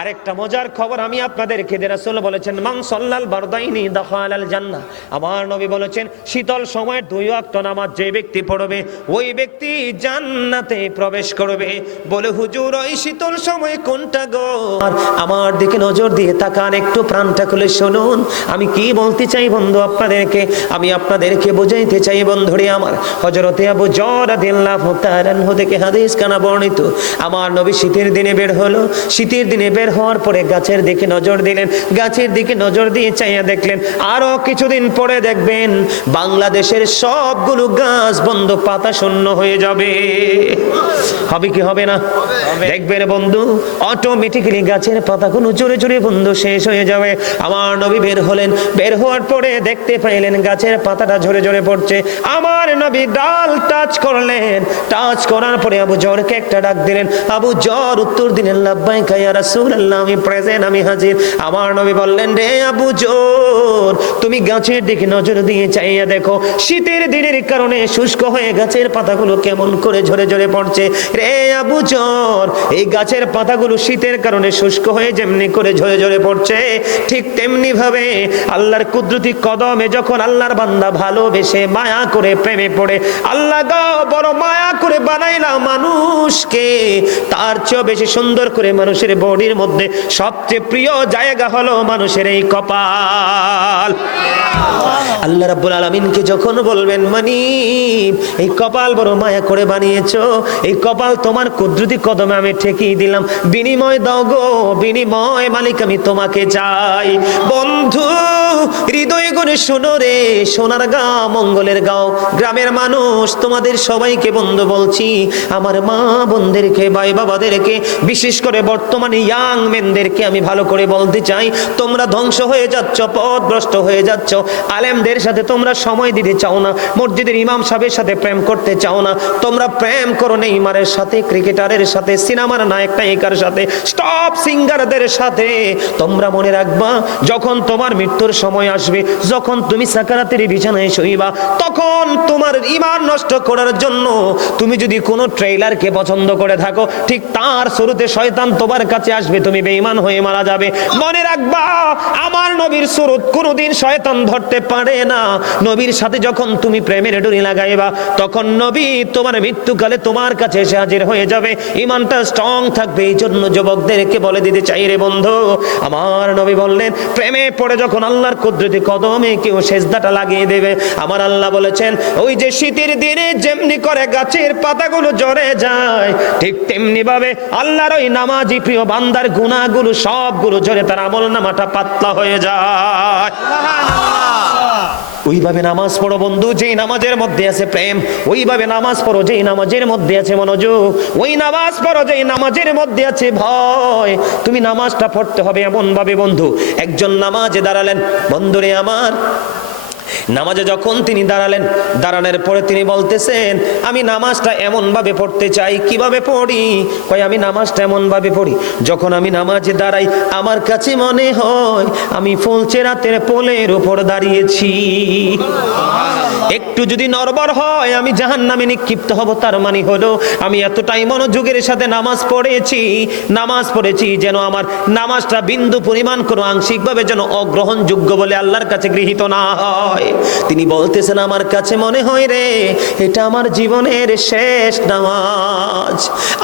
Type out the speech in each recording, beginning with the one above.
আরেকটা মজার খবর আমি আপনাদেরকে দিয়ে, রাসূল বলেছেন মান সাল্লাল বারদাইনি দাখালাল জান্নাহ। আমার নবী বলেছেন শীতল সময় 2 ওয়াক্ত নামাজ যে ব্যক্তি পড়বে ওই ব্যক্তি জান্নাতে প্রবেশ করবে। বলে হুজুর ওই শীতল সময় কোনটা গো? আমার দিকে নজর দিয়ে তাকান, একটু প্রাণটা খুলে শুনুন আমি কি বলতে চাই বন্ধু আপনাদেরকে। আমি আপনাদেরকে বুঝাইতে চাই বন্ধুরে আমার। হযরতে আবু যর রাদিয়াল্লাহু তাআলা আনহু থেকে হাদিস কানা বর্ণিত, আমার নবী শীতের দিনে বের হলো। শীতের দিনে বের হওয়ার পরে গাছের দিকে নজর দিলেন, গাছের দিকে নজর দিয়ে চাইয়া দেখলেন আরো কিছুদিন পরে দেখবেন বাংলাদেশের সবগুলো গাছ বন্ধ, পাতা শূন্য হয়ে যাবে। হবে কি হবে না? দেখবেন বন্ধু অটোমেটিক্যালি গাছের পাতাগুলো জোরে জোরে বন্ধু শেষ হয়ে যাবে। আমার নবী বের হলেন, বের হওয়ার পরে দেখতে পাইলেন গাছের পাতাটা ঝরে ঝরে পড়ছে। আমার নবী ডাল টাচ করলেন, টাচ করার পরে আবু যরকে একটা ডাক দিলেন। আবু যর উত্তর দিলেন লাব্বাইকা ইয়া রাসূলুল্লাহ, আমি প্রেজেন্ট, আমি হাজির। আমার নবী বললেন রে আবু যর, তুমি গাছের দিকে নজর দিয়ে চাইয়া দেখো শীতের দিনের কারণে শুষ্ক হয়ে গাছের পাতাগুলো কেমন করে ঝরে ঝরে পড়ছে। রে আবু যর, এই গাছের পাতাগুলো শীতের কারণে শুষ্ক হয়ে যেমনি করে ঝরে ঝরে পড়ছে, ঠিক তেমনি ভাবে আল্লাহর কুদরতি কদমে যখন আল্লাহর বান্দা ভালোবেসে মায়া করে প্রেমে পড়ে, আল্লাহ গো বড় মায়া করে বানাইলা মানুষকে, তার চেয়ে বেশি সুন্দর করে মানুষের বডির মধ্যে সবচেয়ে প্রিয় জায়গা হলো মানুষের এই কপাল। আল্লাহ রাব্বুল আলামিনকে যখন বলবেন মানিব এই কপাল বড় মায়া করে বানিয়েছো, এই কপাল তোমার কুদরতি কদমে আমি ঠেকিয়ে দিলাম, বিনিময় দাও গো, বিনিময় মালিক আমি তোমাকে চাই। বন্ধু হৃদয় গুণে শোনো রে, সোনার গাঁও মঙ্গলের গাঁও গ্রামের মানুষ তোমাদের সবাইকে বন্ধু বলছি, আমার মা বোনদেরকে ভাই বাবাদেরকে বিশেষ করে বর্তমানে ইয়াং মেনদেরকে আমি ভালো করে বলতে চাই, তোমরা ধ্বংস হয়ে যাচ্ছ, পথভ্রষ্ট হয়ে যাচ্ছ। আলেমদের সাথে তোমরা সময় দিতে চাও না, মসজিদের ইমাম সাহেবের সাথে প্রেম করতে চাও না, তোমরা প্রেম করো নেইমারের সাথে, ক্রিকেটারের সাথে, সিনেমার নায়ক নায়িকার সাথে, স্টপ সিঙ্গারদের সাথে। তোমরা মনে রাখবা যখন তোমার মৃত্যুর সময় আসবে, যখন তুমি সাকারাতের বিছানায় শুইবা, তখন তোমার ঈমান নষ্ট করার জন্য তুমি যদি কোনো ট্রেইলারকে পছন্দ করে থাকো, ঠিক তার শুরুতে শয়তান তোমার কাছে আসবে, তুমি বেঈমান হয়ে মারা যাবে। মনে রাখবা আমার নবীর সুরত কোনোদিন শয়তান ধরতে পারে না। নবীর সাথে যখন তুমি প্রেমের ডুরি লাগাইবা, তখন নবী তোমার মৃত্যুকালে তোমার কাছে এসে হাজির হয়ে যাবে, ঈমানটা স্ট্রং থাকবে। এই জন্য যুবকদেরকে বলে দিতে চাই রে বন্ধু, আমার নবী বললেন প্রেমে পড়ে যখন আল্লাহর কুদরতি কদমে কেউ সেজদাটা লাগিয়ে দেবে, আমার আল্লাহ বলেছেন ওই যে শীতের দিনে যেমনি করে গাছের পাতাগুলো ঝরে যায়, ঠিক তেমনি ভাবে আল্লাহর ওই নামাজি প্রিয় বান্দার গুনাহগুলো সবগুলো ঝরে তার আমলনামাটা পাতলা হয়ে যায়। ওইভাবে নামাজ পড়ো বন্ধু যেই নামাজের মধ্যে আছে প্রেম, ওইভাবে নামাজ পড়ো যেই নামাজের মধ্যে আছে মনোযোগ, ওই নামাজ পড়ো যেই নামাজের মধ্যে আছে ভয়। তুমি নামাজটা পড়তে হবে এমন ভাবে বন্ধু, একজন নামাজে দাঁড়ালেন বন্ধুরে আমার, নামাজে যখন তিনি দাঁড়ালেন, দাঁড়ানোর পরে তিনি বলতেছেন আমি নামাজটা এমন ভাবে পড়তে চাই। কিভাবে পড়ি? কই আমি নামাজটা এমন ভাবে পড়ি, যখন আমি নামাজে দাঁড়াই আমার কাছে মনে হয় আমি ফুলচেরাতের পোলের উপর দাঁড়িয়েছি, একটু যদি নড়বড় হয় আমি জাহান্নামে নিক্ষিপ্ত হব। তার মানে হলো আমি এতটাই মনোযোগের সাথে নামাজ পড়েছি যেন আমার নামাজটা বিন্দু পরিমাণ কোনো আংশিকভাবে যেন অগ্রহণযোগ্য বলে আল্লাহর কাছে গৃহীত না হয়। তিনি বলতেছেন আমার কাছে মনে হয় রে এটা আমার জীবনের শেষ নামাজ,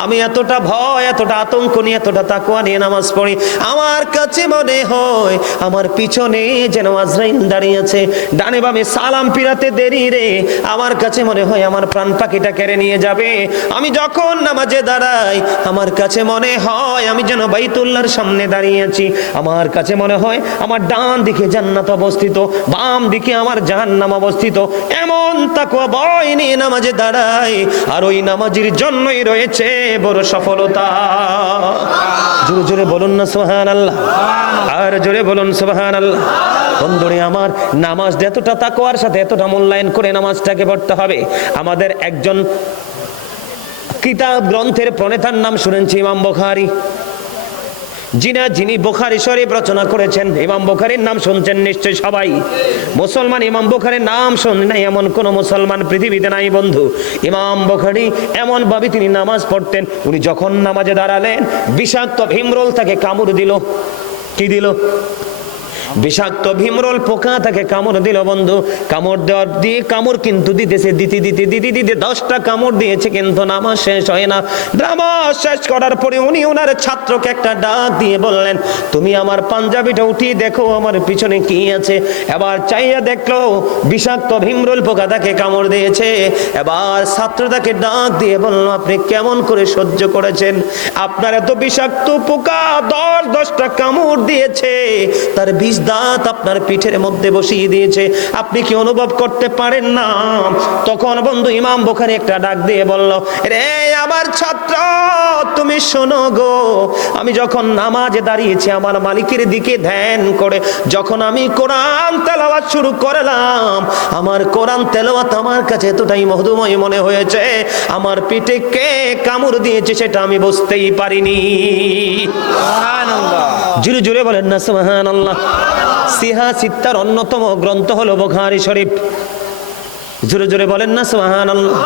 আমি এতটা ভয়, এতটা আতঙ্ক নিয়ে, এতটা তাকওয়া নিয়ে নামাজ পড়ি, আমার কাছে মনে হয় আমার পিছনে যেন আজরাইল দাঁড়িয়ে আছে, ডানে বামে সালাম ফিরাতে দেরি রে, আমার কাছে মনে হয় আমার প্রাণ পাখিটা কেড়ে নিয়ে যাবে। আমি যখন নামাজে দাঁড়াই আমার কাছে মনে হয় আমি যেন বাইতুল্লাহর সামনে দাঁড়িয়ে আছি, আমার কাছে মনে হয় আমার ডান দিকে জান্নাত অবস্থিত, বাম দিকে আমার জাহান্নাম অবস্থিত। এমন তাকওয়া ভয় নিয়ে নামাজে দাঁড়াই, আর ওই নামাজের জন্যই রয়েছে বড় সফলতা। জোরে জোরে বলুন না সুবহানাল্লাহ, আর জোরে বলুন সুবহানাল্লাহ। বন্ধুরে আমার নামাজটা এতটা তাকওয়ার সাথে এতটা মূল্যায়ন করে নামাজটাকে পড়তে হবে। আমাদের একজন কিতাব গ্রন্থের প্রণেতার নাম শুনেছি ইমাম বুখারী। যিনি বুখারী শরীফ রচনা করেছেন, ইমাম বুখারীর নাম শুনছেন নিশ্চয়ই সবাই। মুসলমান ইমাম বুখারীর নাম শুনে নাই এমন কোন মুসলমান পৃথিবীতে নাই বন্ধু। ইমাম বুখারী এমন ভাবে তিনি নামাজ পড়তেন, উনি যখন নামাজে দাঁড়ালেন বিষাক্ত ভীমরুল তাকে কামড় দিল। কি দিল? বিষাক্ত ভীমরুল পোকা তাকে কামড় দিল বন্ধু। কামড় দেওয়ার দিয়ে কামড় কিন্তু দিতেছে, দিতে 10টা কামড় দিয়েছে, কিন্তু নামাজ শেষ হয় না। নামাজ শেষ করার পরে উনি ওনার ছাত্রকে একটা ডাক দিয়ে বললেন, তুমি আমার পাঞ্জাবিটা উঠিয়ে দেখো আমার পিছনে কি আছে। এবার চাইয়া দেখলো বিষাক্ত ভীমরুল পোকা তাকে কামড় দিয়েছে। এবার ছাত্র তাকে ডাক দিয়ে বলল, আপনি কেমন করে সহ্য করেছেন? আপনার এত বিষাক্ত পোকা 10টা কামড় দিয়েছে, তার দাঁত আপনার পিঠের মধ্যে বসিয়ে দিয়েছে, আপনি কি অনুভব করতে পারেন না? তখন বন্ধু ইমাম বুখারী একটা ডাক দিয়ে বলল, রে আমার ছাত্র, তুমি শোনো গো, আমি যখন নামাজে দাঁড়িয়েছি আমার মালিকের দিকে ধ্যান করে যখন আমি কোরআন তেলাওয়াত শুরু করলাম, আমার কোরআন তেলাওয়াত আমার কাছে এতটাই মধুময় মনে হয়েছে, আমার পিঠে কে কামড় দিয়েছে সেটা আমি বুঝতেই পারিনি। সুবহানাল্লাহ, জোরে জোরে বলেন না সুবহানাল্লাহ। সিহা সিত্তার অন্যতম গ্রন্থ হলো বুখারী শরীফ। জোরে জোরে বলেন না সুবহানাল্লাহ।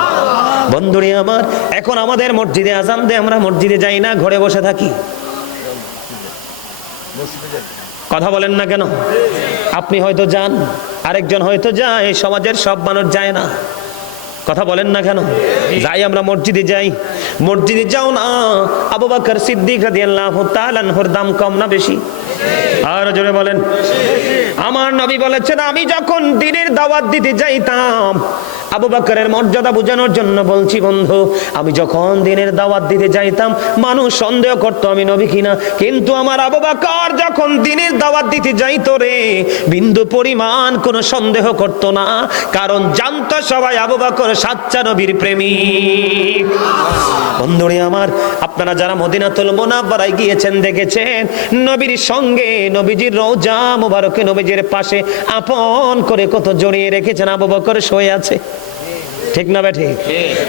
বন্ধুরে আমার, এখন আমাদের মসজিদে আযান দেয়, আমরা মসজিদে যাই না, ঘরে বসে থাকি। কথা বলেন না কেন? আপনি হয়তো যান, আরেকজন হয়তো যায়, সমাজের সব মানুষ যায় না। কথা বলেন না কেন? যাই, আমরা মসজিদে যাই। মসজিদে যাও না, আবু বকর সিদ্দিক রাদিয়াল্লাহু তাআলা আনহুর দাম কম না বেশি? আর জোরে বলেন। আমার নবী বলেছেন, আমি যখন দ্বীনের দাওয়াত দিতে যাইতাম, আবু বকরের মর্যাদা বোঝানোর জন্য বলছি বন্ধু, আমি যখন দ্বীনের দাওয়াত দিতে যাইতাম মানুষ সন্দেহ করতো আমি নবী কিনা, কিন্তু আমার আবু বকর যখন দ্বীনের দাওয়াত দিতে যাইতো রে, বিন্দু পরিমাণ কোনো সন্দেহ করতো না, কারণ জানতো সবাই আবু বকর সাচ্চা নবীর প্রেমিক। বন্ধুরে আমার, আপনারা যারা মদিনাতুল মুনাওয়ারায় গিয়েছেন দেখেছেন নবীর সঙ্গে নবীজির রওজা মুবারকে নবীজির পাশে আপন করে কত জড়িয়ে রেখেছেন আবু বকর শুয়ে আছে। ঠিক না বেঠি?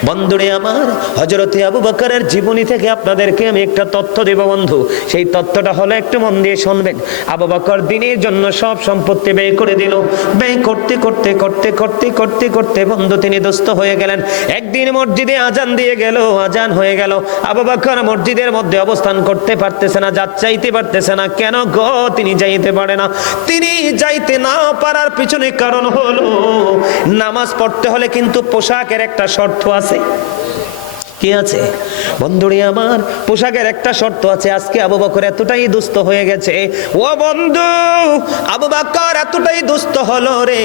বন্ধুরে আমার, হযরতে আবু বকরের জীবনী থেকে আপনাদেরকে আমি একটা তথ্য দেব বন্ধু। সেই তথ্যটা হলো, একটু মন দিয়ে শুনবেন। আবু বকর দ্বীনের জন্য সব সম্পত্তি ব্যয় করে দিল। ব্যয় করতে করতে করতে করতে করতে করতে বন্ধু তিনি দুস্থ হয়ে গেলেন। একদিন মসজিদে আজান দিয়ে গেল, আজান হয়ে গেল, আবু বকর মসজিদের মধ্যে অবস্থান করতে পারতেছে না, যাইতে পারতেছে না। কেন গো তিনি যাইতে পারে না? তিনি যাইতে না পারার পিছনে কারণ হলো, নামাজ পড়তে হলে কিন্তু পোশাকের একটা শর্ত আছে। কি আছে বন্ধুরে আমার? পোশাকের একটা শর্ত আছে। আজকে আবু বকর এতটাই দুস্থ হয়ে গেছে, ও বন্ধু, আবু বকর এতটাই দুস্থ হলো রে,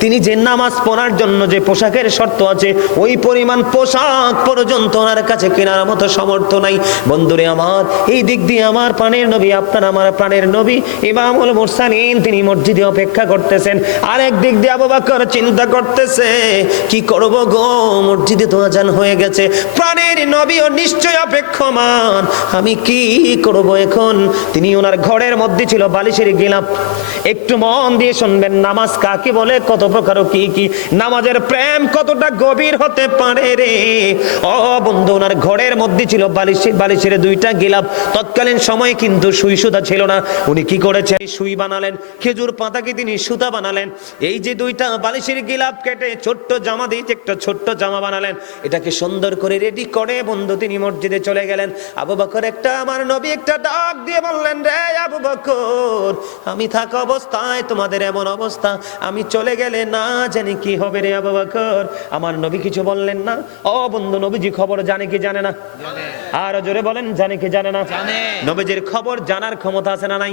তিনি যে নামাজ পড়ার জন্য যে পোশাকের শর্ত আছে, ওই পরিমাণ পোশাক পর্যন্ত ওনার কাছে কেনার মতো সামর্থ্য নাই। বন্ধুরে আমার, এই দিক দিয়ে আমার প্রাণের নবী, আপনার আমার প্রাণের নবী ইমামুল মুরসালিন, তিনি মসজিদে অপেক্ষা করতেছেন। আরেক দিক দিয়ে আবু বকর চিন্তা করতেছে, কি করব গো, মসজিদে তো আজান হয়ে গেছে, প্রাণের নবীও নিশ্চয় অপেক্ষমান, আমি কি করব এখন? তিনি ওনার ঘরের মধ্যে ছিল বালিশের গিলাপ। একটু মন দিয়ে শুনবেন, নামাজ কাকে বলে, কত প্রকার, কি কি নামাজের প্রেম কতটা গভীর হতে পারে রে। ও বন্ধু, ওনার ঘরের মধ্যে ছিল বালিশের 2টা গিলাপ। তৎকালীন সময় কিন্তু সুই সুতা ছিল না। উনি কি করেছেন? সুই বানালেন, খেজুর পাতাকে তিনি সুতা বানালেন। এই যে 2টা বালিশের গিলাপ কেটে ছোট্ট জামা দিয়ে একটা ছোট্ট জামা বানালেন। এটাকে সুন্দর করে রেডি করে বন্ধু তিনি মসজিদে চলে গেলেন। আবু বকর আমার নবী একটা ডাক দিয়ে বললেন, রে আবু বকর, আমি থাকা অবস্থায় তোমাদের এমন অবস্থা, আমি চলে গেলে না জানি কি হবে রে আবু বকর। আমার নবী কিছু বললেন না। ও বন্ধু, নবীজি খবর জানে কি জানে না? আর জোরে বলেন, জানে কি জানে না? নবীজির খবর জানার ক্ষমতা আছে না নাই?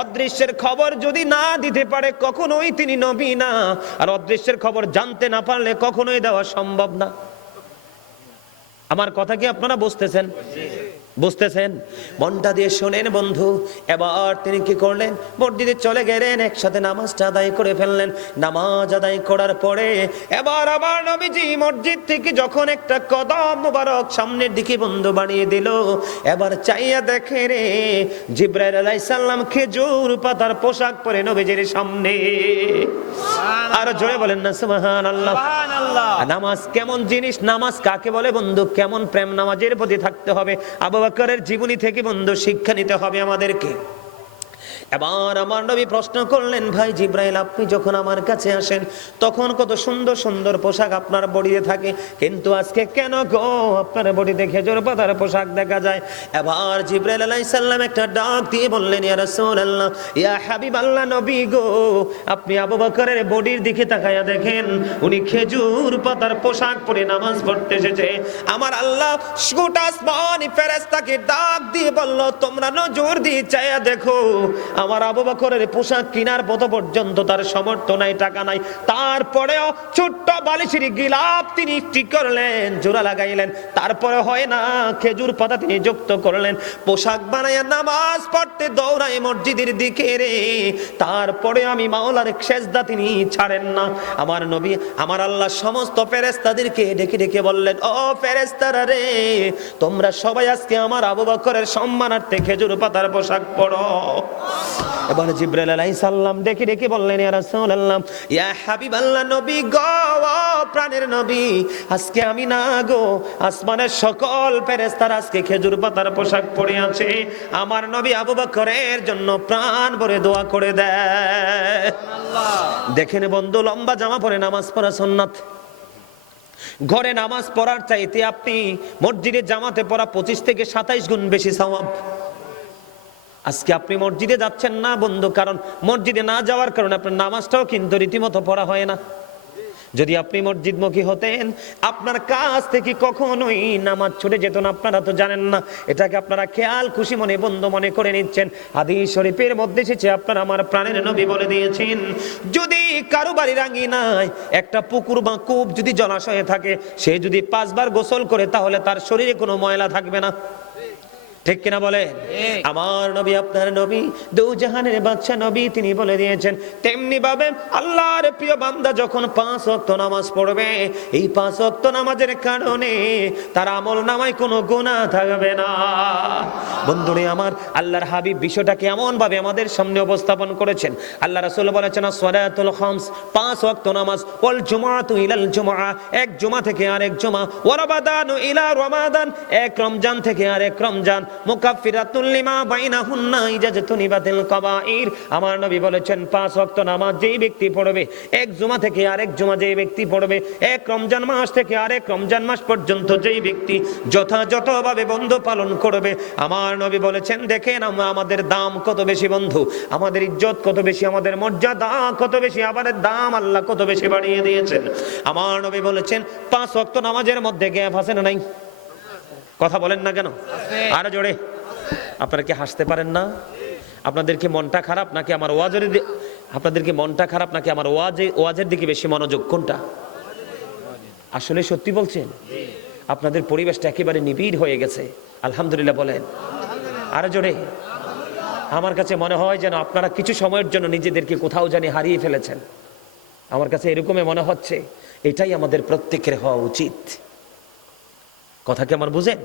অদৃশ্যের খবর যদি না দিতে পারে কখনোই তিনি নবী না, আর অদৃশ্যের খবর জানতে না পারলে কখনোই দেওয়া সম্ভব না। আমার কথা কি আপনারা বুঝতেছেন? বুঝতেছেন? মনটা দিয়ে শোনেন বন্ধু। এবার তিনি কি করলেন? মসজিদে চলে গেলেন, একসাথে নামাজটা আদায় করে ফেললেন। নামাজ আদায় করার পরে এবার আবার নবীজি মসজিদ থেকে যখন একটা কদম মুবারক সামনের দিকে বন্ধু বাড়িয়ে দিল, এবার চাইয়া দেখে রে, জিবরাইল আলাইহিস সালাম খেজুর পাতার পোশাক পরে নবীজির সামনে। আর জোরে বলেন না সুবহানাল্লাহ। নামাজ কেমন জিনিস, নামাজ কাকে বলে বন্ধু, কেমন প্রেম নামাজের প্রতি থাকতে হবে। আবু বকরের জীবনী থেকে বন্ধু শিক্ষা নিতে হবে আমাদেরকে। এবার আমার নবী প্রশ্ন করলেন, ভাই জিব্রাইল, আপনি যখন আমার কাছে আসেন তখন কত সুন্দর সুন্দর পোশাক আপনার বডিতে থাকে, কিন্তু আজকে কেন গো আপনার বডিতে খেজুর পাতার পোশাক দেখা যায়? এবার জিব্রাইল আলাইহিস সালাম একটা ডাক দিয়ে বললেন, ইয়া রাসূলুল্লাহ, ইয়া হাবিবাল্লাহ, নবী গো, আপনি আবু বকরের বডির দিকে তাকায়া দেখেন, উনি খেজুর পাতার পোশাক পরে নামাজ পড়তে এসেছে। আমার আল্লাহ গোটা আসমানি ফেরেশতাকে ডাক দিয়ে বলল, তোমরা নজর দিয়ে চাইয়া দেখো, আমার আবু বকরের পোশাক কেনার মতো পর্যন্ত তার সামর্থ্য নাই, টাকা নাই, তারপরেও ছোট্ট বালিশের গিলাপ তিনি ঠিক করলেন, জোড়া লাগাইলেন, তারপরে হয় না খেজুর পাতা তিনি যুক্ত করলেন, পোশাক বানাইয়া নামাজ পড়তে দৌড়ায় মসজিদের দিকে রে। তারপরে আমি মাওলার সেজদা তিনি ছাড়েন না। আমার নবী, আমার আল্লাহ সমস্ত ফেরেশতাদেরকে ডেকে ডেকে বললেন, ও ফেরেশতারা রে, তোমরা সবাই আজকে আমার আবু বকরের সম্মানার্থে খেজুর পাতার পোশাক পরো। এবার জিবরাইল আলাইহিস সালাম ডেকে ডেকে বললেন, ইয়া রাসূলুল্লাহ, ইয়া হাবিবাল্লাহ, নবী গো, প্রাণের নবী, আজকে আমি না গো, আসমানের সকল ফেরেশতারা আজকে খেজুর পাতার পোশাক পরে আছে, আমার নবী আবু বকরের জন্য প্রাণ ভরে দোয়া করে দেয়। দেখেন বন্ধু, লম্বা জামা পরে নামাজ পড়া সুন্নাত। ঘরে নামাজ পড়ার চাইতে আপনি মসজিদে জামাতে পড়া 25 থেকে 27 গুণ বেশি সওয়াব। আজকে আপনি মসজিদে যাচ্ছেন না বন্ধু, কারণ মসজিদে না যাওয়ার কারণে আপনার নামাজটাও কিন্তু রীতিমতো পড়া হয় না। যদি আপনি মসজিদমুখী হতেন, আপনার কাছ থেকে কখনোই নামাজ ছুটে যেত না। আপনারা তো জানেন না, এটাকে আপনারা খেয়াল খুশি মনে বন্ধ মনে করে নিচ্ছেন। হাদিস শরীফের মধ্যে এসেছে, আপনারা আমার প্রাণের নবী বলে দিয়েছেন, যদি কারো বাড়ির আঙ্গিনায় একটা পুকুর বা কূপ যদি জলাশয়ে থাকে, সে যদি 5 বার গোসল করে, তাহলে তার শরীরে কোনো ময়লা থাকবে না। ঠিক কিনা বলে? আমার নবী, আপনার নবী, দু জাহানের বাদশা নবী, তিনি বলে দিয়েছেন, তেমনি ভাবে আল্লাহর প্রিয় বান্দা যখন 5 ওয়াক্ত নামাজ পড়বে, এই 5 ওয়াক্ত নামাজের কারণে তার আমল নামায় কোনো গুনাহ থাকবে না। বন্ধুরে আমার, আল্লাহর হাবিব বিষয়টাকে এমন ভাবে আমাদের সামনে উপস্থাপন করেছেন। আল্লাহ রাসূল বলেছেন, আসসালাতুল খামস, 5 ওয়াক্ত নামাজ, ওয়াল জুমআতু ইলাল জুমআ, এক জুমা থেকে আরেক জুমা, ওয়া রমাদানু ইলা রমাদান, এক রমজান থেকে আরেক রমজান, মুকাফফিরাতুল লিমা বাইনাহুন্না ইজাজতুনিবাতিল কাবাইর। আমার নবী বলেছেন, 5 ওয়াক্ত নামাজ যেই ব্যক্তি পড়বে, এক জুমা থেকে আরেক জুমা যেই ব্যক্তি পড়বে, এক রমজান মাস থেকে আরেক রমজান মাস পর্যন্ত যেই ব্যক্তি যথাযথভাবে বন্ধ পালন করবে, আমার নবী বলেছেন, দেখেন আমাদের দাম কত বেশি বন্ধু, আমাদের ইজ্জত কত বেশি, আমাদের মর্যাদা কত বেশি, আমাদের দাম আল্লাহ কত বেশি বাড়িয়ে দিয়েছেন। আমার নবী বলেছেন, 5 ওয়াক্ত নামাজের মধ্যে গ্যাপ আছে না নাই? কথা বলেন না কেন? আরো জোরে। আপনারা কি হাসতে পারেন না? আপনাদেরকে মনটা খারাপ নাকি আমার ওয়াজের? আপনাদেরকে মনটা খারাপ নাকি আমার ওয়াজের দিকে বেশি মনোযোগ? কোনটা? আসলে সত্যি বলছেন, আপনাদের পরিবেশটা একেবারে নিবিড় হয়ে গেছে। আলহামদুলিল্লাহ বলেন। আরো জোরে। আমার কাছে মনে হয় যেন আপনারা কিছু সময়ের জন্য নিজেদেরকে কোথাও জানি হারিয়ে ফেলেছেন। আমার কাছে এরকমই মনে হচ্ছে। এটাই আমাদের প্রত্যেকের হওয়া উচিত। কথা কি আমার বুঝেন?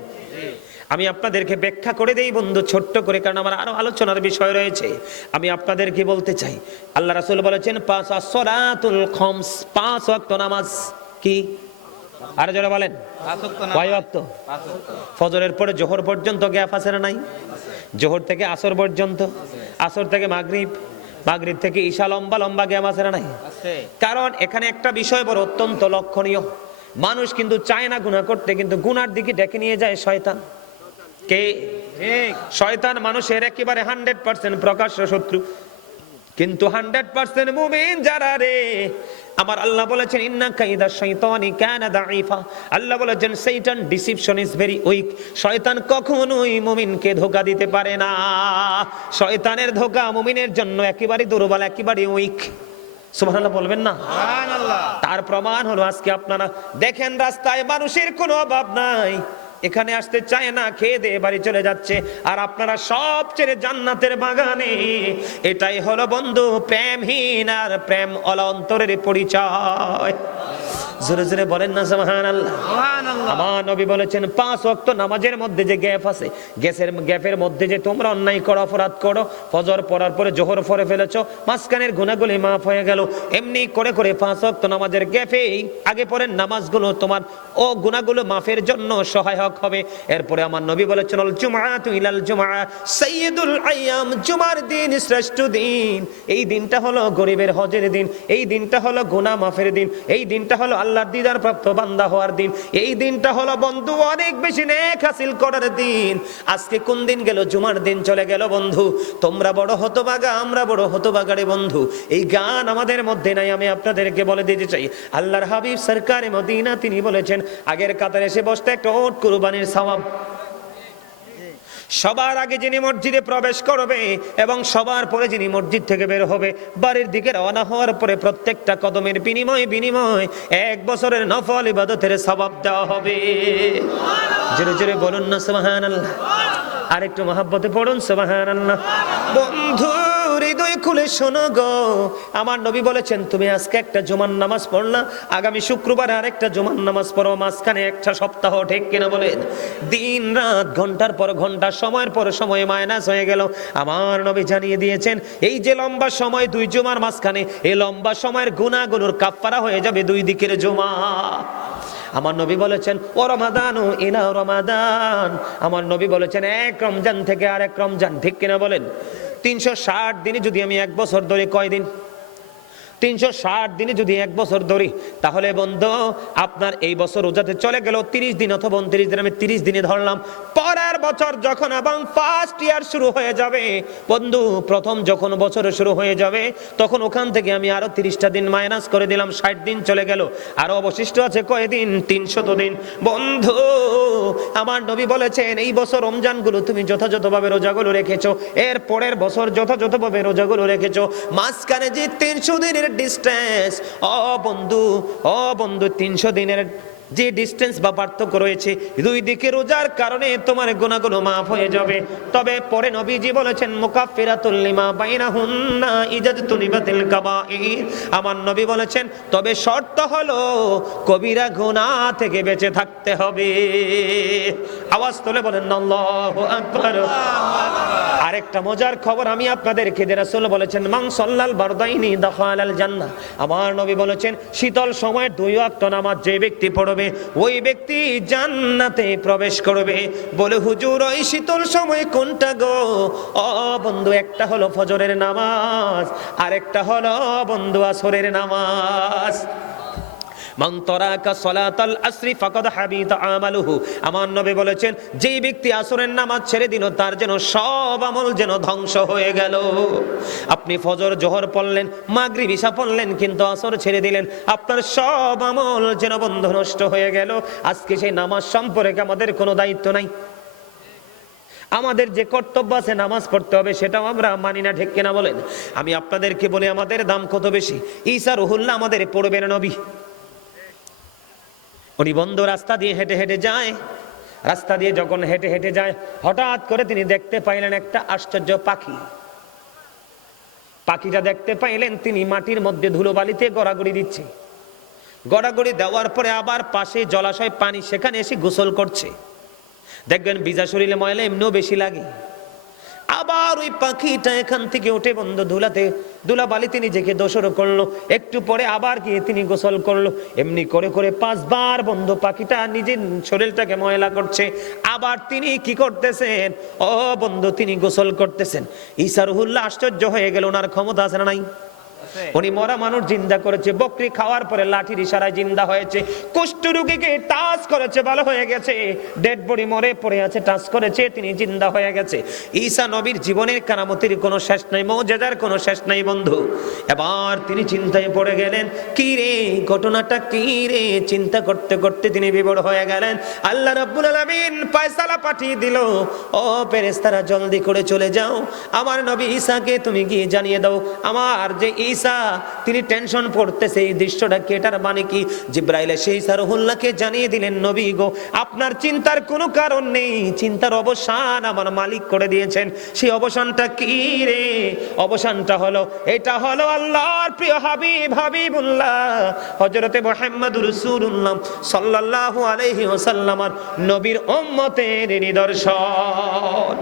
আমি আপনাদেরকে ব্যাখ্যা করে দেই বন্ধু, ছোট্ট করে, কারণ আমার আরো আলোচনার বিষয় রয়েছে। আমি আপনাদেরকে বলতে চাই, আল্লাহ রাসূল বলেছেন, 5 আসসালাতুল খামস, 5 ওয়াক্ত নামাজ কি? আরে যারা বলেন, 5 ওয়াক্ত। ফজরের পরে জোহর পর্যন্ত গ্যাপ আছে না নাই? জোহর থেকে আসর পর্যন্ত, আসর থেকে মাগরিব, মাগরিব থেকে ঈশা, লম্বা লম্বা গ্যাপ আছে না নাই? কারণ এখানে একটা বিষয় বড় অত্যন্ত লক্ষণীয়। মানুষ কিন্তু চায় না গুনাহ করতে, কিন্তু গুনার দিকে ডেকে নিয়ে যায় শয়তান। কে? শয়তান মানুষের একেবারে 100% প্রকাশ্য শত্রু। কিন্তু 100% মুমিন যারা রে, আমার আল্লাহ বলেছেন, ইন্না কাইদা শাইতানি কানা দাঈফা। আল্লাহ বলেছেন, শয়তান ডিসিপশন ইজ ভেরি উইক। শয়তান কখনোই মুমিনকে ধোঁকা দিতে পারে না। শয়তানের ধোঁকা মুমিনের জন্য একেবারে দুর্বল, একেবারে উইক। সুবহানাল্লাহ বলবেন না? সুবহানাল্লাহ। তার প্রমাণ হলো আজকে আপনারা দেখেন, রাস্তায় মানুষের কোনো অভাব নাই, এখানে আসতে চায় না, খেয়ে দিয়ে বাড়ি চলে যাচ্ছে, আর আপনারা সব ছেড়ে জান্নাতের বাগানে। এটাই হলো বন্ধু প্রেমহীন আর প্রেম অন্তরের পরিচয়। জোরে জোরে বলেন না সুবহানাল্লাহ। আমার নবী বলেছেন 5 ওয়াক্ত নামাজের মধ্যে যে গ্যাপ আছে, গ্যাপের মধ্যে যে তোমরা অন্যায় করো, অপরাধ করো, ফজর পড়ার পরে জোহর পড়ে ফেলেছো, মাঝখানের গুনাহগুলি মাফ হয়ে গেল, এমনি করে করে 5 ওয়াক্ত নামাজের গ্যাপে আগে পরের নামাজগুলো তোমার ও গুনাহগুলো মাফের জন্য সহায়ক হবে। এরপরে আমার নবী বলেছেন আল জুমআতু ইলাল জুমআ সাইয়্যিদুল আইয়াম, জুমার দিন শ্রেষ্ঠ দিন। এই দিনটা হলো গরিবের হজের দিন, এই দিনটা হলো গুনাহ মাফের দিন, এই দিনটা হলো আল্লাহর দিদার প্রাপ্ত বান্দা হওয়ার দিন, এই দিনটা হলো বন্ধু অনেক বেশি নেক হাসিল করার দিন। আজকে কোন দিন গেল? জুমার দিন চলে গেল বন্ধু। তোমরা বড় হতভাগা, আমরা বড় হতভাগা রে বন্ধু। এই গান আমাদের মধ্যে নাই। আমি আপনাদেরকে বলে দিতে চাই, আল্লাহর হাবিব সরকারে মদিনা তিনি বলেছেন আগের কাতারে এসে বসতে একটা ওট কুরবানির সওয়াব। সবার আগে যিনি মসজিদে প্রবেশ করবে এবং সবার পরে যিনি মসজিদ থেকে বের হবে, বাড়ির দিকে রওনা হওয়ার পরে প্রত্যেকটা কদমের বিনিময় 1 বছরের নফল ইবাদতের সওয়াব দেওয়া হবে। জোরে জোরে বলুন না সুবহানাল্লাহ। আরেকটু মহব্বতে পড়ুন সুবহানাল্লাহ। বন্ধু হৃদয় খুলে শোনো গো, আমার নবী বলেছেন তুমি আজকে একটা জুমার নামাজ পড়লা, আগামী শুক্রবার আরেকটা জুমার নামাজ পড়ো, মাঝখানে একটা সপ্তাহ, ঠিক কিনা বলেন? দিন রাত ঘন্টার পর ঘন্টা, সময়ের পর সময় মাইনাস হয়ে গেল। আমার নবী জানিয়ে দিয়েছেন এই যে লম্বা সময় 2 জুমার মাঝখানে, এই লম্বা সময়ের গুনাহগুলোর কাফফারা হয়ে যাবে 2 দিকের জুমা। আমার নবী বলেছেন ও রমাদান ইলা রমাদান, আমার নবী বলেছেন এক রমজান থেকে আরেক রমজান, ঠিক কিনা বলেন? 360 দিনে যদি আমি 1 বছর ধরে, কয় দিন? 360 দিনে যদি 1 বছর ধরি, তাহলে বন্ধু আপনার এই বছর রোজাতে চলে গেল 30 দিন অথবা 29 দিন। আমি 30 দিনে ধরলাম। পরের বছর যখন এবং ফার্স্ট ইয়ার শুরু হয়ে যাবে বন্ধু, প্রথম যখন বছর শুরু হয়ে যাবে তখন ওখান থেকে আমি আরো 30টা দিন মাইনাস করে দিলাম, 60 দিন চলে গেল। আরো অবশিষ্ট আছে কয় দিন? 300 দিন। বন্ধু আমার নবী বলেছেন এই বছর রমজানগুলো তুমি যথাযথভাবে রোজাগুলো রেখেছো, এর পরের বছর যথাযথভাবে রোজাগুলো রেখেছো, মাঝখানে যে 300 দিনের ডিস্টেন্স, ও বন্ধু 300 দিনের যে ডিস্টেন্স বা পার্থক্য রয়েছে, 2 দিকে রোজার কারণে তোমার গুনাহগুলো মাফ হয়ে যাবে। তবে পরে নবীজি বলেছেন মুকাফফিরাতুল লিমা বাইনাহুন্না ইজাতুনিবাতিল কাবাইর, আমার নবী বলেছেন তবে শর্ত হলো কবিরা গুনাহ থেকে বেঁচে থাকতে হবে। আওয়াজ তুলে বলেন আল্লাহু আকবার। আরেকটা মজার খবর আমি আপনাদেরকে দিয়ে, রাসূল বলেছেন মান সাল্লাল বারদাইনি দাখালাল জান্নাহ, আমার নবী বলেছেন শীতল সময় 2 ওয়াক্ত নামাজ যে ব্যক্তি পড়বে ওই ব্যক্তি জান্নাতে প্রবেশ করবে। বলে হুজুর ওই শীতল সময় কোনটা গো? ও বন্ধু একটা হলো ফজরের নামাজ, আরেকটা হলো বন্ধু আসরের নামাজ। মান তারাকা সালাতাল আসরি ফাকাদ হাবিতা আমালুহু, আমার নবী বলেছেন যেই ব্যক্তি আসরের নামাজ ছেড়ে দিল তার যেন সব আমল যেন ধ্বংস হয়ে গেল। আপনি ফজর জোহর পড়লেন, মাগরিব ইশা পড়লেন, কিন্তু আসর ছেড়ে দিলেন, আপনার সব আমল যেন বন্ধ নষ্ট হয়ে গেল। আজকে সেই নামাজ সম্পর্কে আমাদের কোনো দায়িত্ব নাই। আমাদের যে কর্তব্য আছে নামাজ পড়তে হবে, সেটাও আমরা মানি না, ঠিক কিনা বলেন? আমি আপনাদেরকে বলি আমাদের দাম কত বেশি। ঈসা রুহুল্লাহ আমাদের পড়বেন নবী, উনি বন্ধ রাস্তা দিয়ে হেঁটে হেঁটে যায়, রাস্তা দিয়ে যখন হেঁটে হেঁটে যায় হঠাৎ করে তিনি দেখতে পাইলেন একটা আশ্চর্য পাখি। পাখিটা দেখতে পাইলেন তিনি মাটির মধ্যে ধুলোবালিতে গড়াগড়ি দিচ্ছে, গড়াগড়ি দেওয়ার পরে আবার পাশে জলাশয় পানি, সেখানে এসে গোসল করছে। দেখবেন ভিজা শরীরে ময়লা এমনিও বেশি লাগে। আবার ওই পাখিটা এখান থেকে উঠে বন্ধ ধুলাবালিতে নিজেকে দোষরও করলো, একটু পরে আবার গিয়ে তিনি গোসল করলো। এমনি করে করে 5 বার বন্ধু পাখিটা নিজের শরীরটাকে ময়লা করছে। আবার তিনি কি করতেছেন? ও বন্ধু তিনি গোসল করতেছেন। ঈসা রুহুল্লাহ আশ্চর্য হয়ে গেল, ওনার ক্ষমতা আছে না নাই? উনি মরা মানুষ জিন্দা করেছে, বকরি খাওয়ার পরে লাঠির ইশারায় জিন্দা হয়েছে, কুষ্ঠ রোগীকে টাচ করেছে, ভালো হয়ে গেছে, ডেড বডি মরে পড়ে আছে, টাচ করেছে, তিনি জিন্দা হয়ে গেছে। ঈসা নবীর জীবনের কারামতির কোনো শেষ নাই, মুজিজার কোনো শেষ নাই বন্ধু। এবার তিনি চিন্তায় পড়ে গেলেন, কি রে ঘটনাটা কি রে? চিন্তা করতে করতে তিনি বিবর হয়ে গেলেন। আল্লাহ রাব্বুল আলামিন ফয়সালা পাঠিয়ে দিল, ও ফেরেশতারা জলদি করে চলে যাও, আমার নবী ঈসাকে তুমি গিয়ে জানিয়ে দাও আমার যে ঈসা ঈসা তিনি টেনশন পড়তেছে, এই দৃশ্যটা কি, এটার মানে কি? জিবরাইল এসে ঈসা রুহুল্লাহকে জানিয়ে দিলেন, নবী গো আপনার চিন্তার কোনো কারণ নেই, চিন্তার অবসান আমার মালিক করে দিয়েছেন। সেই অবসানটা কি রে? অবসানটা হলো, এটা হলো আল্লাহর প্রিয় হাবিবুল্লাহ হযরতে মুহাম্মদুর রাসূলুল্লাহ সাল্লাল্লাহু আলাইহি ওয়াসাল্লাম নবীর উম্মতের নিদর্শন।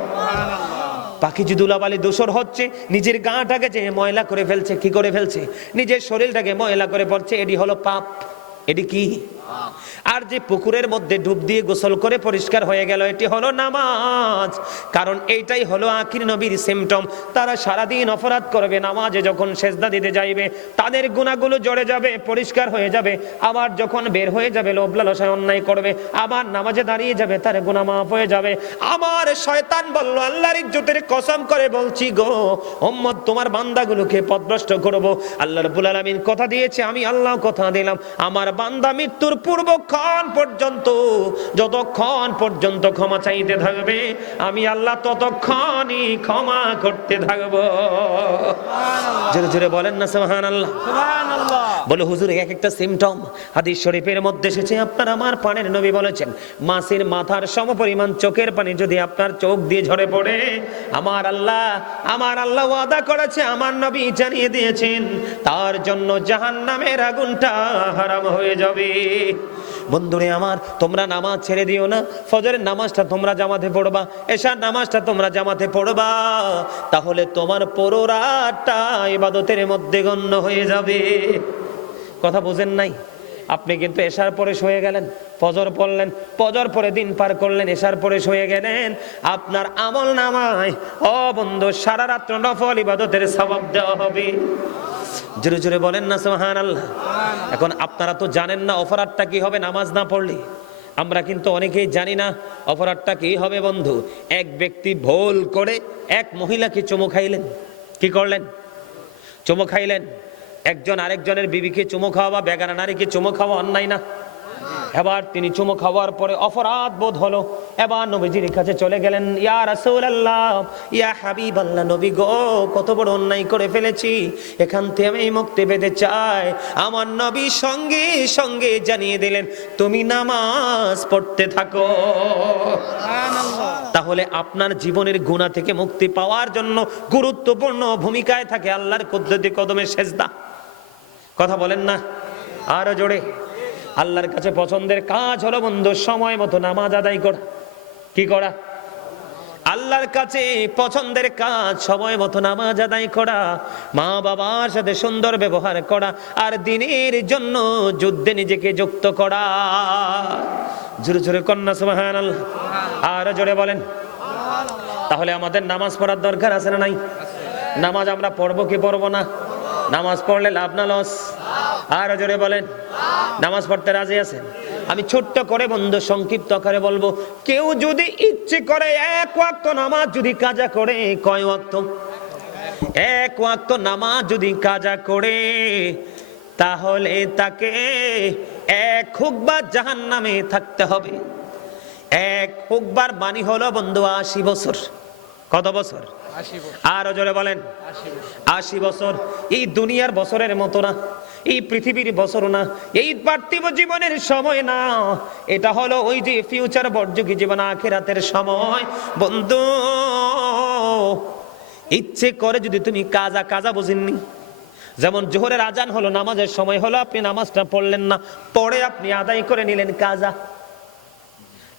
পাখি যে ধুলাবালি দূষর হচ্ছে, নিজের গাটাকে যে ময়লা করে ফেলছে, কি করে ফেলছে? নিজের শরীরটাকে ময়লা করে পড়ছে, এটি হলো পাপ। এটি কি? আর যে পুকুরের মধ্যে ডুব দিয়ে গোসল করে পরিষ্কার হয়ে গেল, এটি হলো নামাজ। কারণ এইটাই হলো আখির নবীর সিমটম। তারা সারাদিন অপরাধ করবে, নামাজে যখন সেজদা দিতে যাইবে তাদের গুনাহগুলো জড়ে যাবে, পরিষ্কার হয়ে যাবে। আবার যখন বের হয়ে যাবে, লোভ লালসায় অন্যায় করবে, আবার নামাজে দাঁড়িয়ে যাবে, তার গুনাহ মাফ হয়ে যাবে। আমার শয়তান বলল, আল্লাহর ইজ্জতের কসম করে বলছি গো উম্মত, তোমার বান্দাগুলোকে পথভ্রষ্ট করব। আল্লাহ রাব্বুল আলামিন কথা দিয়েছে, আমি আল্লাহ কথা দিলাম, আমার বান্দা মৃত্যুর পূর্বক্ষণ পর্যন্ত, যতক্ষণ পর্যন্ত ক্ষমা চাইতে থাকবে, আমি আল্লাহ ততক্ষণই ক্ষমা করতে থাকবো। জোরে জোরে বলেন না সুবহানাল্লাহ। বলে হুজুর এক একটা সিমটম হাদিস শরীফের মধ্যে এসেছে। আপনার আমার পানের নবী বলেছেন, মাছের মাথার সমপরিমাণ চোখের পানি যদি আপনার চোখ দিয়ে ঝরে পড়ে, আমার আল্লাহ ওয়াদা করেছে, আমার নবী জানিয়ে দিয়েছেন, তার জন্য জাহান্নামের আগুনটা হারাম হয়ে যাবে। বন্ধুরে আমার, তোমরা নামাজ ছেড়ে দিও না। ফজরের নামাজটা তোমরা জামাতে পড়বা, এশার নামাজটা তোমরা জামাতে পড়বা, তাহলে তোমার পুরো রাতটা ইবাদতের মধ্যে গণ্য হয়ে যাবে। কথা বুঝেন নাই? আপনি কিন্তু এশার পরে শুয়ে গেলেন, ফজর পড়লেন, ফজর পরে দিন পার করলেন, এশার পরে শুয়ে গেলেন, আপনার আমল নামায় ও বন্ধু সারা রাত নফল ইবাদতের সওয়াব দেওয়া হবে। জোরে জোরে বলেন না সুবহানাল্লাহ। এখন আপনারা তো জানেন না অপরাধটা কি হবে নামাজ না পড়লে। আমরা কিন্তু অনেকেই জানি না অপরাধটা কি হবে বন্ধু। এক ব্যক্তি ভুল করে এক মহিলাকে চুমু খাইলেন। কি করলেন? চুমু খাইলেন। একজন আরেকজনের বিবিকে চুমু খাওয়া বা বেগানা নারীকে চুমু খাওয়া অন্যায় না? এবার তিনি চুমু খাওয়ার পরে অপরাধ বোধ হলো, এবার নবীজির কাছে চলে গেলেন, ইয়া রাসূলুল্লাহ, ইয়া হাবিবাল্লাহ, নবী গো কত বড় অন্যায় করে ফেলেছি, এখান থেকে আমি মুক্তি পেতে চাই। আমার নবী সঙ্গে সঙ্গে জানিয়ে দিলেন, তুমি নামাজ পড়তে থাকো। তাহলে আপনার জীবনের গুনাহ থেকে মুক্তি পাওয়ার জন্য গুরুত্বপূর্ণ ভূমিকায় থাকে আল্লাহর কুদরতি কদমে সেজদা। কথা বলেন না আরো জোরে। আল্লাহর কাছে পছন্দের কাজ হলো বন্ধু সময় মতো নামাজ আদায় করা। কি করা? আল্লাহর কাছে পছন্দের কাজ সময় মতো নামাজ আদায় করা, মা বাবার সাথে সুন্দর ব্যবহার করা, আর দ্বীনের জন্য যুদ্ধে নিজেকে যুক্ত করা। জোরে জোরে কন্যা সুবহানাল্লাহ। আর জোরে বলেন। তাহলে আমাদের নামাজ পড়ার দরকার আছে না নাই? নামাজ আমরা পড়বো কি পড়বো না? নামাজ পড়লে লাভ না লস? আর জোরে বলেন। নামাজ পড়তে রাজি আছেন? আমি ছোট্ট করে বন্ধু সংক্ষিপ্ত আকারে বলবো, কেউ যদি ইচ্ছে করে এক ওয়াক্ত নামাজ যদি কাজা করে, কয় ওয়াক্ত? এক ওয়াক্ত নামাজ যদি কাজা করে, তাহলে তাকে এক হুকবা জাহান্নামে থাকতে হবে। এক হুকবার বাণী হলো বন্ধু 80 বছর। কত বছর? আর জোরে বলেন। 80 বছর। এই দুনিয়ার বছরের মতো না, এই পৃথিবীর বছর না, এই পার্থিব জীবনের সময় না, এটা হলো ওই যে ফিউচার বর্জকি জীবন, আখিরাতের সময়। বন্ধু ইচ্ছে করে যদি তুমি কাজা বুঝেননি, যেমন জোহরের আজান হলো, নামাজের সময় হলো, আপনি নামাজটা পড়লেন না, পরে আপনি আদায় করে নিলেন কাজা।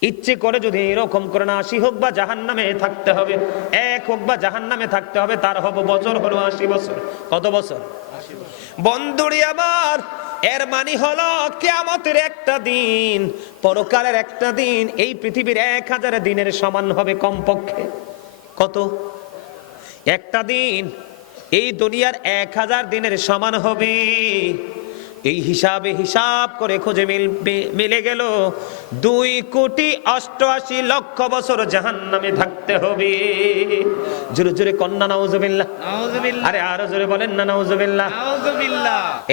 ইচ্ছে করে যদি এরকম করে না, 80 হোক বা জাহান্নামে থাকতে হবে, এক হোক বা জাহান্নামে থাকতে হবে, তার হবে বছর হলো 80 বছর। কত বছর? বন্ধুরি আমার, এর মানে হলো কিয়ামতের একটা দিন, পরকালের একটা দিন এই পৃথিবীর 1000 দিনের সমান হবে কমপক্ষে। কত? একটা দিন এই দুনিয়ার 1000 দিনের সমান হবে। এই হিসাব করে খুঁজে মিলে গেল 2,88,00,000 বছর জাহান্নামে থাকতে হবে। জোরে জোরে কন্যা নাউজুবিল্লাহ, আরে আরো জোরে বলেন না নাউজুবিল্লাহ।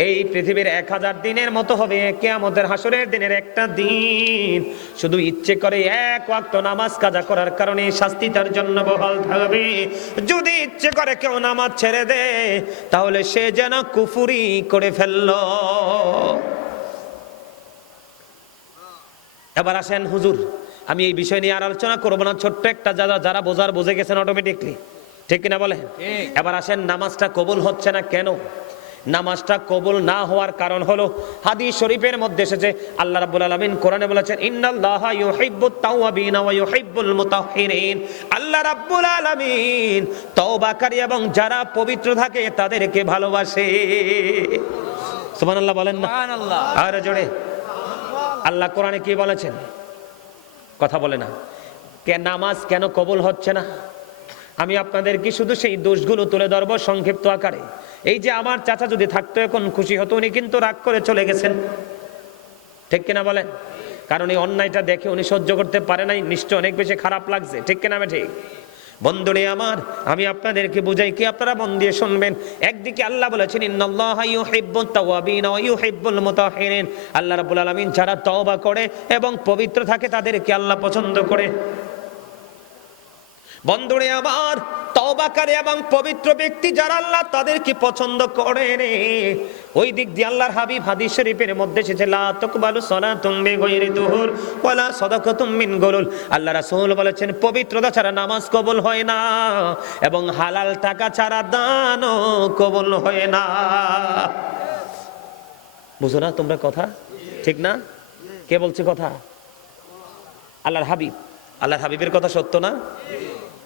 এই পৃথিবীর 1000 দিনের মতো হবে কিয়ামতের হাসরের দিনের একটা দিন। শুধু ইচ্ছে করে এক ওয়াক্ত নামাজ কাজা করার কারণে শাস্তি তার জন্য বহাল থাকবে। যদি ইচ্ছে করে কেউ নামাজ ছেড়ে দেয় তাহলে সে যেন কুফরি করে ফেললো। এবার আসেন হুজুর, আমি এই বিষয় নিয়ে আর আলোচনা করবো না, ছোট্ট একটা যারা বোঝার বুঝে গেছেন অটোমেটিকলি, ঠিক কিনা বলে। এবার আসেন নামাজটা কবুল হচ্ছে না কেন? নামাজটা কবুল না হওয়ার কারণ হলো হাদিস শরীফের মধ্যে এসেছে, আল্লাহ রাব্বুল আলামিন কোরআনে বলেছেন ইন্নাল্লাহা ইউহিব্বুত তাওয়াবিন ওয়া ইউহিব্বুল মুতাহহিরিন। আল্লাহ রাব্বুল আলামিন তওবাকারী এবং যারা পবিত্র থাকে তাদেরকে ভালোবাসে। সুবহানাল্লাহ বলেন না, সুবহানাল্লাহ। আর জোরে আল্লাহ কোরআনে কি বলেছেন? কথা বলে না। নামাজ কেন কবুল হচ্ছে না? আমি আপনাদেরকে শুধু সেই দোষগুলো তুলে ধরবো সংক্ষিপ্ত আকারে। এই যে আমার চাচা যদি থাকতো এখন খুশি হতো, উনি কিন্তু রাগ করে চলে গেছেন, ঠিক কিনা বলেন? কারণ এই অন্যায়টা দেখে উনি সহ্য করতে পারে নাই, নিশ্চয় অনেক বেশি খারাপ লাগছে, ঠিক কিনা? ঠিক বন্ধুরে আমার, আমি আপনাদেরকে বুঝাই কি, আপনারা মন দিয়ে শুনবেন। একদিকে আল্লাহ বলেছেন ইন্নাল্লাহা ইউহিব্বুত তাওয়াবিন ওয়া ইউহিব্বুল মুতাহহিরিন। আল্লাহ রাব্বুল আলামিন যারা তওবা করে এবং পবিত্র থাকে তাদেরকে আল্লাহ পছন্দ করে। বন্ধুরে আমার, তওবাকারী এবং পবিত্র ব্যক্তি যারা আল্লাহ তাদেরকে পছন্দ করেন, ওই দিক দিয়ে আল্লাহর হাবিব হাদিস শরীফের মধ্যে এসেছে লা তাকবালু সালাতুম বিগাইরি তুহুর ওয়ালা সাদাকাতুম মিন গুলুল। আল্লাহ রাসূল বলেছেন পবিত্রতা ছাড়া নামাজ কবুল হয় না এবং হালাল টাকা ছাড়া দানও কবুল হয় না। বুঝো না তোমরা কথা, ঠিক না? কে বলছে কথা? আল্লাহর হাবিব। আল্লাহর হাবিবের কথা সত্য না?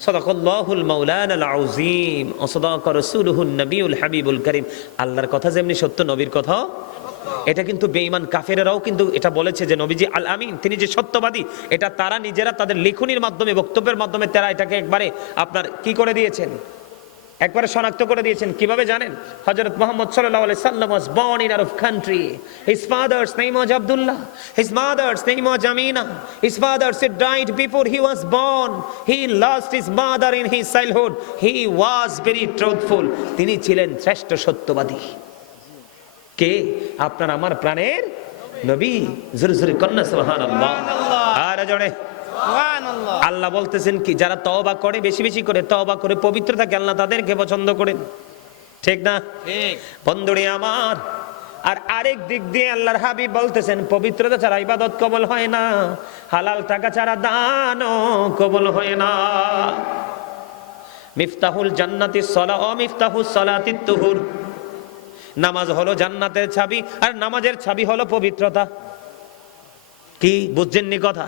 সাদাকাল্লাহুল মাওলানাল আযীম ওয়া সাদাকা রাসূলুহুন নবিয়ুল হাবিবুল কারীম। আল্লাহর কথা যেমনি সত্য, নবীর কথা। এটা কিন্তু বেঈমান কাফেরেরাও কিন্তু এটা বলেছে যে নবীজি আল আমিন, তিনি যে সত্যবাদী, এটা তারা নিজেরা তাদের লেখনির মাধ্যমে, বক্তব্যের মাধ্যমে তারা এটাকে একবারে আপনার কি করে দিয়েছেন, একবারে শনাক্ত করে দিয়েছেন। কিভাবে জানেন? হযরত মুহাম্মদ সাল্লাল্লাহু আলাইহি সাল্লাম was born in Arab country. His father's name was Abdullah. His mother's name was Amina. His father said died before he was born. He lost his mother in his childhood. He was very truthful. তিনি ছিলেন শ্রেষ্ঠ সত্যবাদী। কে? আপনার আমার প্রাণের নবী। জোরে জোরে কন্যা সুবহানাল্লাহ। আর জোরে আল্লাহ বলতেছেন কি, যারা তওবা করে, বেশি বেশি করে তওবা করে পবিত্র থাকে, আল্লাহ তাদেরকে পছন্দ করেন, ঠিক না? বন্ধুরে আমার, আর আরেক দিক দিয়ে আল্লাহর হাবিব বলতেছেন পবিত্রতা ছাড়া ইবাদত কবুল হয় না, হালাল টাকা ছাড়া দানও কবুল হয় না। মিফতাহুল জান্নাতিস সালাহ ওয়া মিফতাহুস সালাতিত তুহুর। নামাজ হলো জান্নাতের চাবি, আর নামাজের চাবি হলো পবিত্রতা। কি বুঝছেন নি কথা?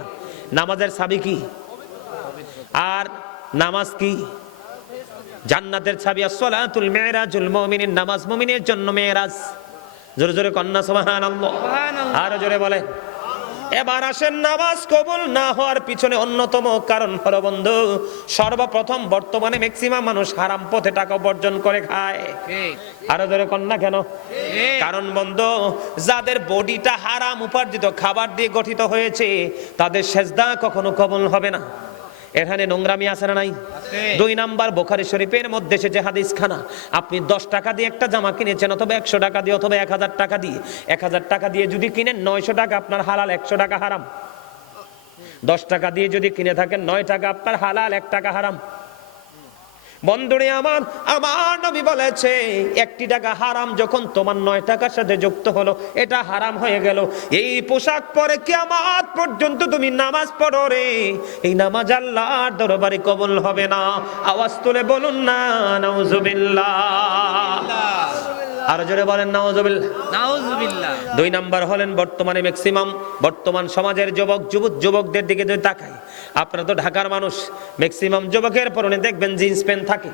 নামাজের চাবি কি আর নামাজ কি? জান্নাতের চাবি। as-salatul mi'rajul মুমিনিন, নামাজ মুমিনের জন্য মেরাজ। জোরে জোরে কন্যা সুবহানাল্লাহ। আর জোরে বলে। এবার আসেন নামাজ কবুল না হওয়ার পিছনে অন্যতম কারণ হলো বন্ধু, সর্বপ্রথম বর্তমানে ম্যাক্সিমাম মানুষ হারাম পথে টাকা উপার্জন করে খায়। আরো ধরে কন্যা কেন? কারণ বন্ধু, যাদের বডিটা হারাম উপার্জিত খাবার দিয়ে গঠিত হয়েছে তাদের সেজদা কখনো কবুল হবে না। এখানে নোংরামি আছে না নাই? 2 নাম্বার বুখারী শরীফের মধ্যে এসেছে হাদিস খানা, আপনি 10 টাকা দিয়ে একটা জামা কিনেছেন, অথবা 100 টাকা দিয়ে, অথবা 1000 টাকা দিয়ে। 1000 টাকা দিয়ে যদি কিনেন 900 টাকা আপনার হালাল, 100 টাকা হারাম। 10 টাকা দিয়ে যদি কিনে থাকেন 9 টাকা আপনার হালাল, 1 টাকা হারাম। বন্ধুরে আমার, আমার নবী বলেছে 1 টাকা হারাম যখন তোমার 9 টাকার সাথে যুক্ত হলো, এটা হারাম হয়ে গেল। এই পোশাক পরে কিয়ামত পর্যন্ত তুমি নামাজ পড়ো রে, এই নামাজ আল্লাহর দরবারে কবুল হবে না। আওয়াজ তুলে বলুন না নাউজুবিল্লাহ। আর জোরে বলেন নাউজুবিল্লাহ। নাউজুবিল্লাহ। 2 নাম্বার হলেন বর্তমানে ম্যাক্সিমাম বর্তমান সমাজের যুবকদের দিকে যদি তাকাই, আপনারা তো ঢাকার মানুষ, ম্যাক্সিমাম যুবকের পরনে দেখবেন জিন্স প্যান্ট থাকে,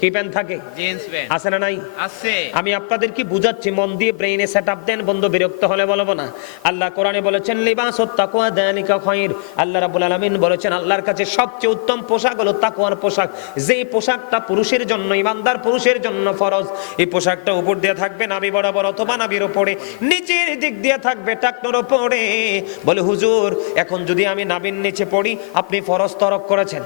কি প্যান্ট থাকে? জিন্স প্যান্ট আছে না নাই? আছে। আমি আপনাদের কি বুঝাচ্ছি, মন দিয়ে ব্রেইনে সেটআপ দেন বন্ধু, বিরক্ত হলে বলবো না। আল্লাহ কোরআনে বলেছেন লিবাসুত তাকওয়া যালিকা খায়র। আল্লাহ রাব্বুল আলামিন বলেছেন আল্লাহর কাছে সবচেয়ে উত্তম পোশাক হলো তাকওয়ার পোশাক। যেই পোশাকটা পুরুষের জন্য, ইমানদার পুরুষের জন্য ফরজ। এই পোশাকটা উপর দিয়ে থাকবে নাভি বরাবর অথবা নাভির উপরে, নিচের দিক দিয়ে থাকবে টাকনোর উপরে। বলে হুজুর এখন যদি আমি নাভির নিচে পড়ি, আপনি ফরজ তরক করেছেন।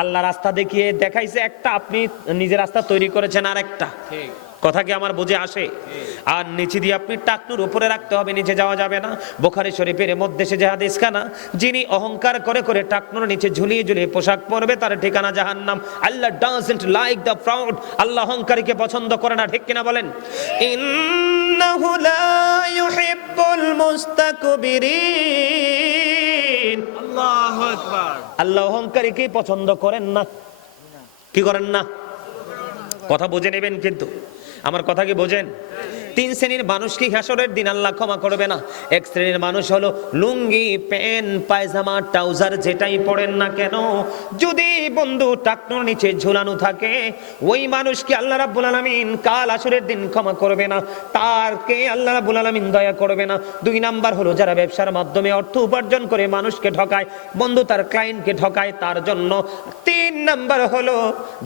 আল্লাহ রাস্তা দেখিয়ে দেখাইছে একটা, আপনি নিজের রাস্তা তৈরি করেছেন আর একটা। ঠিক কথা কি আমার বুঝে আসে? আর নিচে দিয়ে আপনি টাকনুর উপরে রাখতে হবে, নিচে যাওয়া যাবে না। বুখারী শরীফের মধ্যে সে যে হাদিস খানা, যিনি অহংকার করে করে টাকনুর নিচে ঝুলিয়ে ঝুলিয়ে পোশাক পরবে তার ঠিকানা জাহান্নাম। আল্লাহ ডাজন্ট লাইক দ্য প্রাউড, আল্লাহ অহংকারীকে পছন্দ করে না, ঠিক কিনা বলেন? ইন্নাহু লা ইউহিব্বুল মুস্তাকবিরিন। আল্লাহু আকবার। আল্লাহ অহংকারীকে পছন্দ করেন না। কি করেন না? কথা বুঝে নেবেন কিন্তু, আমার কথা কি বোঝেন? তিন শ্রেণীর মানুষকে হাসরের দিন আল্লাহ ক্ষমা করবে না। এক শ্রেণীর মানুষ হলো লুঙ্গি, প্যান্ট, পায়জামা, ট্রাউজার যেটাই পরেন না কেন, যদি বন্ধু টাকনোর নিচে ঝুলানো থাকে, ওই মানুষকে আল্লাহ রাব্বুল আলামিন কাল হাসরের দিন ক্ষমা করবে না, তারকে আল্লাহ রাব্বুল আলামিন দয়া করবে না। দুই নাম্বার হলো যারা ব্যবসার মাধ্যমে অর্থ উপার্জন করে মানুষকে ঠকায়, বন্ধু তার ক্লায়েন্টকে ঠকায় তার জন্য। তিন নাম্বার হলো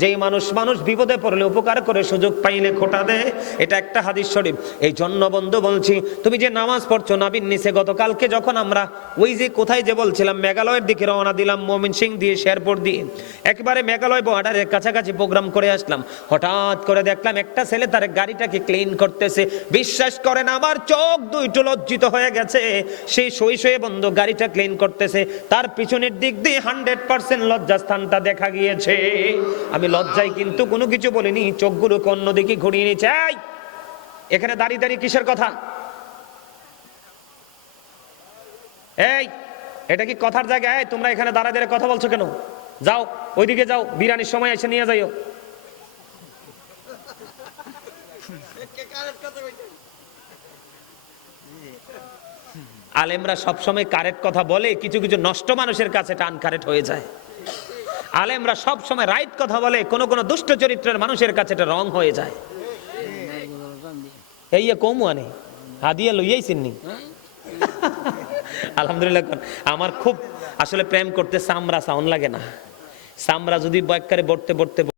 যেই মানুষ বিপদে পড়লে উপকার করে, সুযোগ পাইলে খোটা দেয়। এটা একটা হাদিস শরীফ। এই জন্য বন্ধু বলছি, তুমি যে নামাজ পড়ছো নাবির নিচে, গতকালকে যখন আমরা ওই যে কোথায় যে বলছিলাম মেঘালয়ের দিকে রওনা দিলাম, ময়মনসিংহ দিয়ে শেরপুর দিয়ে, একেবারে মেঘালয় বর্ডারের কাছাকাছি প্রোগ্রাম করে আসলাম। হঠাৎ করে দেখলাম একটা ছেলে তার গাড়িটাকে ক্লিন করতেছে। বিশ্বাস করেন আমার চোখ দুইটো লজ্জিত হয়ে গেছে। সেই শয়ে বন্ধু গাড়িটা ক্লিন করতেছে, তার পিছনের দিক দিয়ে 100% লজ্জাস্থানটা দেখা গিয়েছে। আমি লজ্জায় কিন্তু কোনো কিছু বলিনি, চোখগুলোকে অন্যদিকে ঘুরিয়ে নিয়েছে। এখানে দাঁড়িয়ে দাঁড়িয়ে কিসের কথা? এই এটা কি কথার জায়গায়? তোমরা এখানে দাঁড়ায় দাঁড়িয়ে কথা বলছো কেন? যাও ওইদিকে যাও, বিরানির সময় এসে নিয়ে যাইও। আলেমরা সবসময় কারেক্ট কথা বলে, কিছু কিছু নষ্ট মানুষের কাছে টান কারেক্ট হয়ে যায়। আলেমরা সবসময় রাইট কথা বলে, কোন কোন দুষ্ট চরিত্রের মানুষের কাছে এটা রং হয়ে যায়। এই কমু আনে হাদিয়া লইয়াই চিননি। আলহামদুলিল্লাহ। আমার খুব আসলে প্রেম করতে চামড়া সাউন্ড লাগে না। চামড়া যদি বয়কারে বড়তে